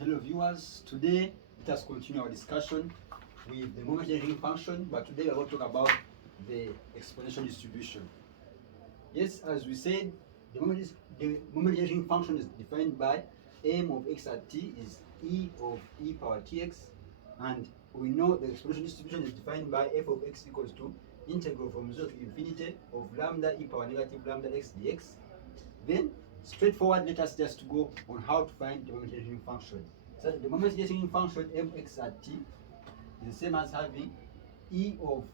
Hello viewers, today let us continue our discussion with the moment generating function, but today we are going to talk about the exponential distribution. Yes, as we said, the moment generating function is defined by m of x at t is e of e power tx, and we know the exponential distribution is defined by f of x equals to integral from 0 to infinity of lambda e power negative lambda x dx. Then straightforward, let us just go on how to find the moment generating function. So the moment generating function mx at t is the same as having e of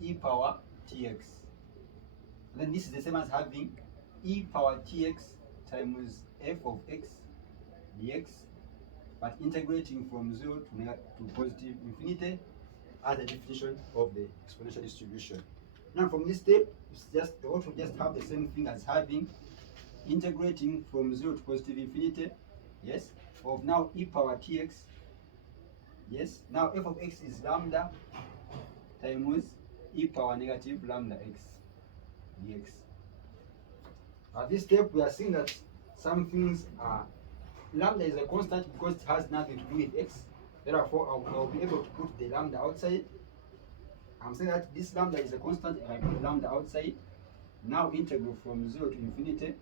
e power tx. And then this is the same as having e power tx times f of x dx, but integrating from 0 to positive infinity as the definition of the exponential distribution. Now from this step, it's just they also just have the same thing as having integrating from 0 to positive infinity, yes, of now e power tx, yes. Now f of x is lambda times e power negative lambda x dx. At this step, we are seeing that some things are lambda is a constant because it has nothing to do with x. Therefore, I'll be able to put the lambda outside. I'm saying that this lambda is a constant, and I put lambda outside. Now integral from 0 to infinity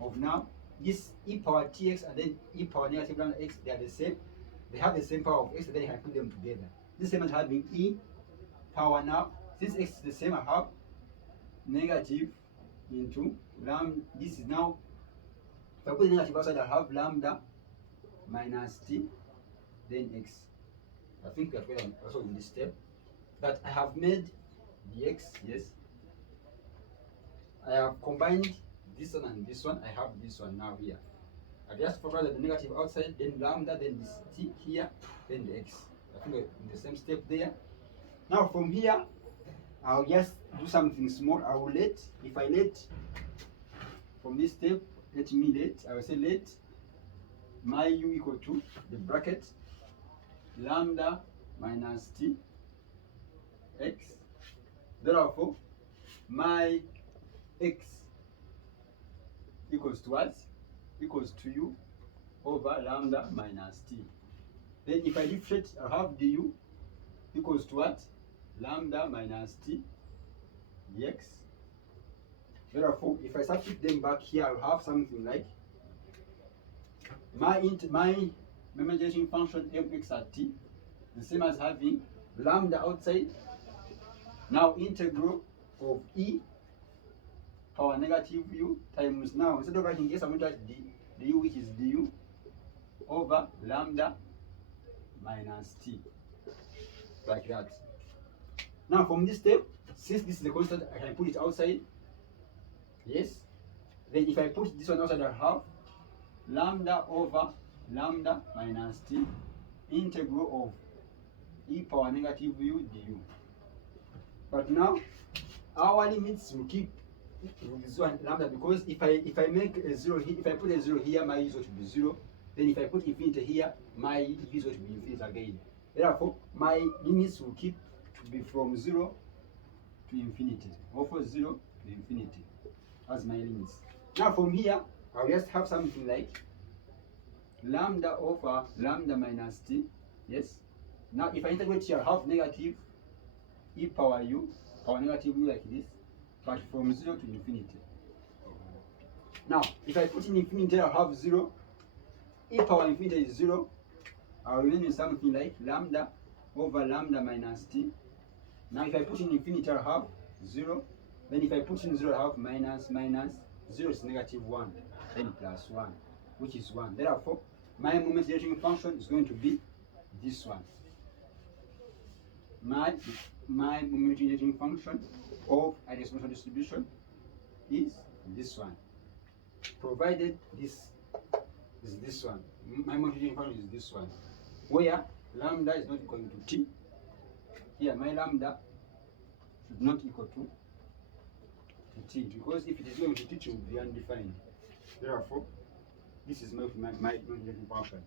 of now this e power tx and then e power negative lambda x, they are the same. They have the same power of x, and then I put them together. This same as having e power now. Since x is the same, I have negative into lambda. This is now, if I put the negative outside, I have lambda minus t, then x. I think we are together also in this step. That I have made dx, yes. I have combined this one and this one. I have this one now here. I just forgot the negative outside, then lambda, then this t here, then the x. I think we're in the same step there. Now from here, I'll just do something small. I will let, if I let from this step, I will say let my u equal to the bracket lambda minus t x. Therefore, my x equals to what? Equals to u over lambda minus t. Then if I differentiate, I have du equals to what? Lambda minus t dx. Therefore, if I substitute them back here, I'll have something like my moment generating function mx at t, the same as having lambda outside. Now integral of e power negative u times, now instead of writing s, I'm going to write du, which is du over lambda minus t, like that. Now from this step, since this is the constant, I can put it outside, yes. Then if I put this one outside, I have lambda over lambda minus t integral of e power negative u du. But now our limits will keep with this one lambda, because if I make a 0 here, if I put a 0 here, my u is going to be 0. Then if I put infinity here, my u is going to be infinity again. Therefore, my limits will keep to be from 0 to infinity, or from 0 to infinity as my limits. Now from here, I'll just have something like lambda over lambda minus t, yes. Now if I integrate here, I'll have negative e power u, power negative u like this, but from 0 to infinity. Now if I put in infinity, I'll have 0. E power infinity is 0. I'll remain with something like lambda over lambda minus t. Now if I put in infinity, I'll have 0. Then if I put in 0, I have minus 0 is negative 1, then plus 1, which is 1. Therefore, my moment generating function is going to be this one. My moment generating function of an exponential distribution is this one, provided this is this one. My moment generating function is this one, where lambda is not equal to t. Here, my lambda should not equal to t, because if it is going to t, it will be undefined. Therefore, this is my generating function.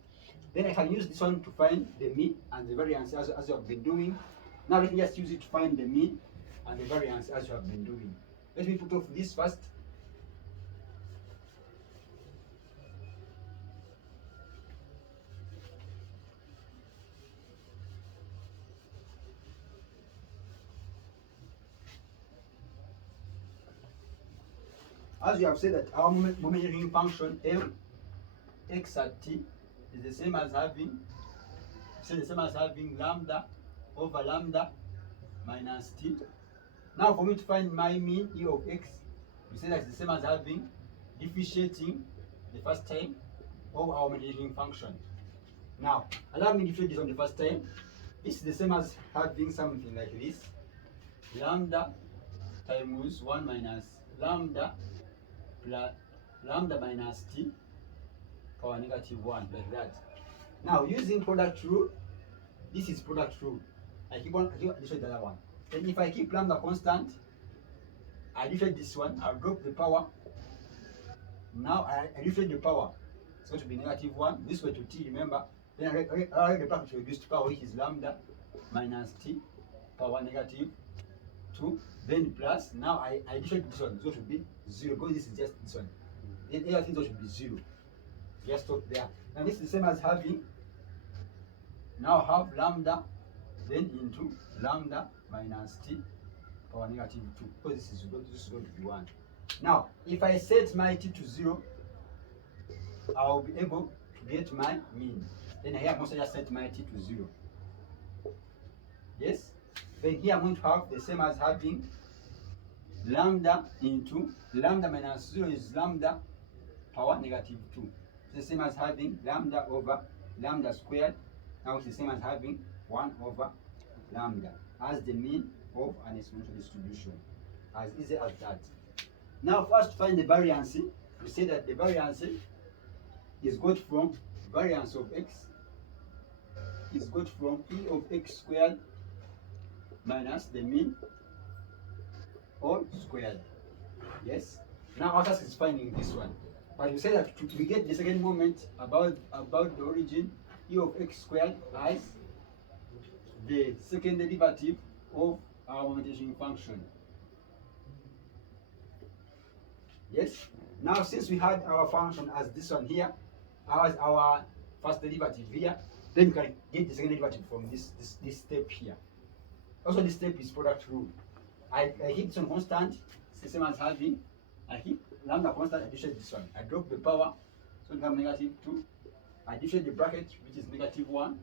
Then I can use this one to find the mean and the variance as you have been doing. Now let me just use it to find the mean and the variance as you have been doing. Let me put off this first. as we have said that our moment sharing function f x at t is the same as having lambda over lambda minus t. Now for me to find my mean e of x, we say that's the same as having differentiating the first term of our measuring function. Now allow me to differentiate this on the first term. This is the same as having something like this: lambda times 1 minus lambda plus lambda minus t power negative 1, like that. Now using product rule, this is product rule. I keep addition the other one. Then if I keep lambda constant, I differentiate this one, I'll drop the power. Now I differentiate the power. It's going to be negative 1. This way to t, remember. Then I write the bracket to reduced power, which is lambda minus t power negative 2. Then plus, now I differentiate this one. So it should be 0, because this is just this one. Then everything should be 0. Just stop there. Now this is the same as having, now have lambda then into lambda minus t power negative 2, because this is going to be 1. Now if I set my t to 0, I will be able to get my mean. Then here I'm also just set my t to 0. Yes? Then here I'm going to have the same as having lambda into lambda minus 0 is lambda power negative 2. It's the same as having lambda over lambda squared. Now it's the same as having 1 over lambda as the mean of an exponential distribution. As easy as that. Now first to find the variance, we say that the variance is got from variance of x is got from e of x squared minus the mean all squared. Yes? Now our task is finding this one. But we say that we get the second moment about the origin, e of x squared as the second derivative of our momentation function. Yes? Now since we had our function as this one here, as our first derivative here, then we can get the second derivative from this step here. Also this step is product rule. I keep this one constant, it's the same as having, I keep lambda constant, I differentiate this one. I drop the power, so it becomes negative 2. I differentiate the bracket, which is negative 1.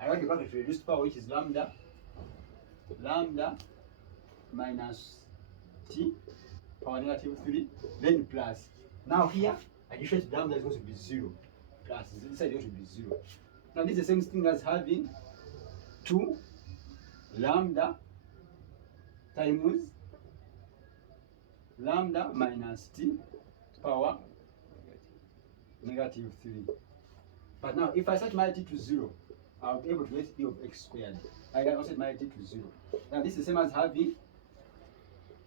I write the bracket to reduced power, which is lambda minus t power negative 3, then plus. Now here, I differentiate lambda is going to be 0. Plus, this side is going to be 0. Now this is the same thing as having 2 lambda times lambda minus t power negative 3. But now if I set my t to 0, I'll be able to get e of x squared. I can also set my t to 0. Now this is the same as having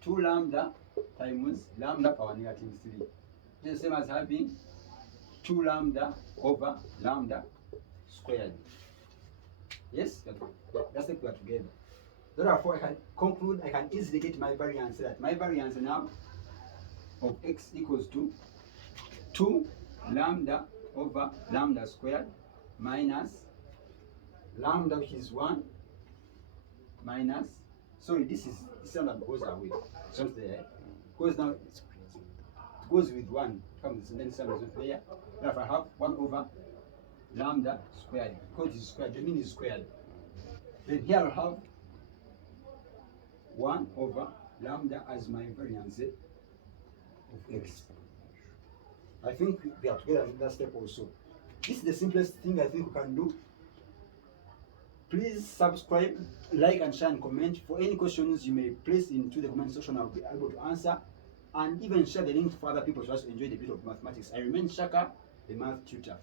2 lambda times lambda power negative 3. This is the same as having 2 lambda over lambda squared. Yes? That's the two together. Therefore, I can conclude, I can easily get my variance, that my variance now of x equals to 2 lambda over lambda squared minus lambda, which is 1, minus, sorry, this lambda goes away. So there, because now it goes with 1, comes and then this lambda is there. Therefore, I have 1 over lambda squared, because it is squared, the mean is squared. Then here I'll have 1 over lambda as my variance of x. I think we are together in that step also. This is the simplest thing I think we can do. Please subscribe, like and share and comment. For any questions you may place into the comment section, I'll be able to answer. And even share the link for other people to also enjoy the bit of mathematics. I remain Shaka, the math tutor.